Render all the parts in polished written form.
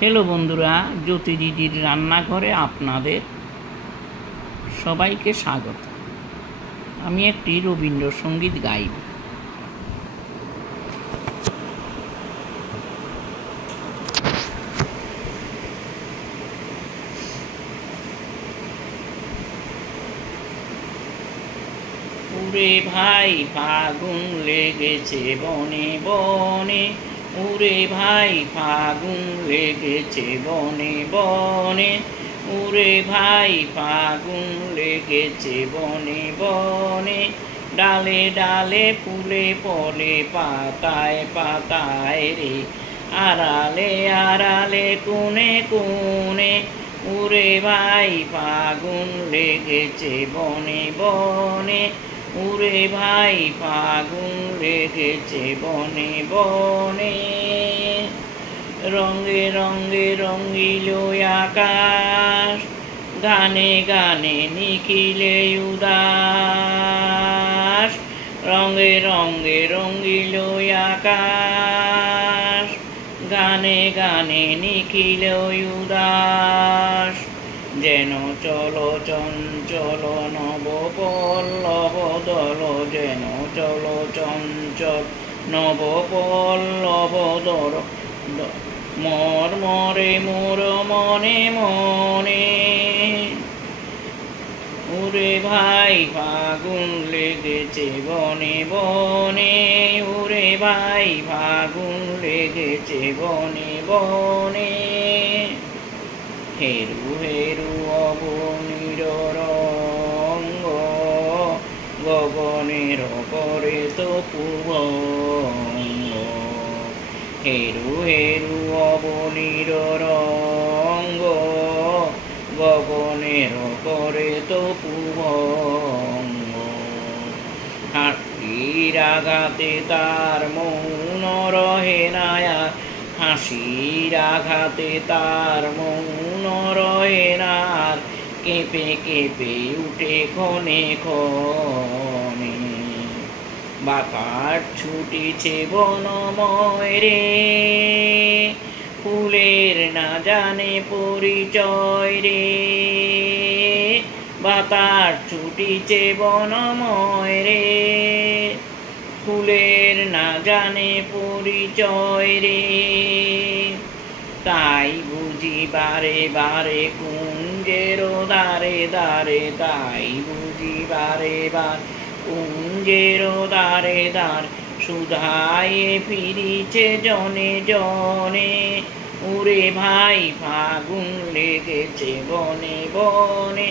Hello বন্ধুরা, জ্যোতিদিদির রান্নাঘরে আপনাদের সবাইকে স্বাগত। আমি একটি রবীন্দ্রসঙ্গীত গাইব। উরে ভাই ফাগুন লেগেছে বনে বনে, উরে ভাই ফাগুন লেগেছে বনে বনে, উরে ভাই ফাগুন লেগেছে বনে বনে। ডালে ডালে ফুলে ফলে পাতায় পাতায় রে, আড়ালে আড়ালে কোণে কোণে, উরে ভাই ফাগুন লেগেছে বনে বনে, উরে ভাই ফাগুন লেগেছে বনে বনে। রঙে রঙে রঙিল আকাশ, গানে গানে নিখিলে উদাস। রঙে রঙে রঙিল আকাশ, গানে গানে নিখিল উদাস। যেন চলো চঞ্চল নব পল্লব দল, যেন চলো চঞ্চল নব পল্লব দল, মর মরে মোর মনে মনে। উরে ভাই ফাগুন লেগেছে বনে বনে, উরে ভাই ফাগুন লেগেছে বনে বনে। হেরু হেরু অবনীর রঙ্গ, গগনের পরে তো পুবঙ্গ। হেরু হেরু অবনীর রঙ্গ, গগনের পরে তো পুবঙ্গ। হাসির আঘাতে তার মৌন রহে নায়া, হাসির আঘাতে তার মৌন রহে না, কেঁপে কেঁপে উঠে ক্ষণে ক্ষণে। বাতাস ছুটিছে বনময় রে, ফুলের না জানে পরিচয় রে। বাতাস ছুটিছে বনময় রে, ফুলের না জানে পরিচয় রে। তাই বুঝি বারে বারে কুঞ্জের দ্বারে দ্বারে, তাই বুঝি বারে বার কুঞ্জের দ্বারে দ্বার, সুধায়ে ফিরিছে জনে জনে। উরে ভাই ফাগুন লেগেছে বনে বনে,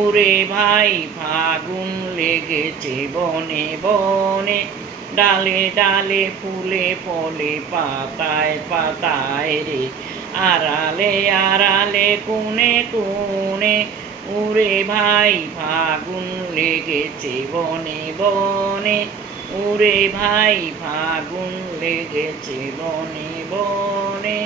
উরে ভাই ফাগুন লেগেছে বনে বনে। ডালে ডালে ফুলে ফলে পাতায় পাতায় রে, আড়ালে আড়ালে কোণে কোণে, উরে ভাই ফাগুন লেগেছে বনে বনে, উরে ভাই ফাগুন লেগেছে বনে বনে।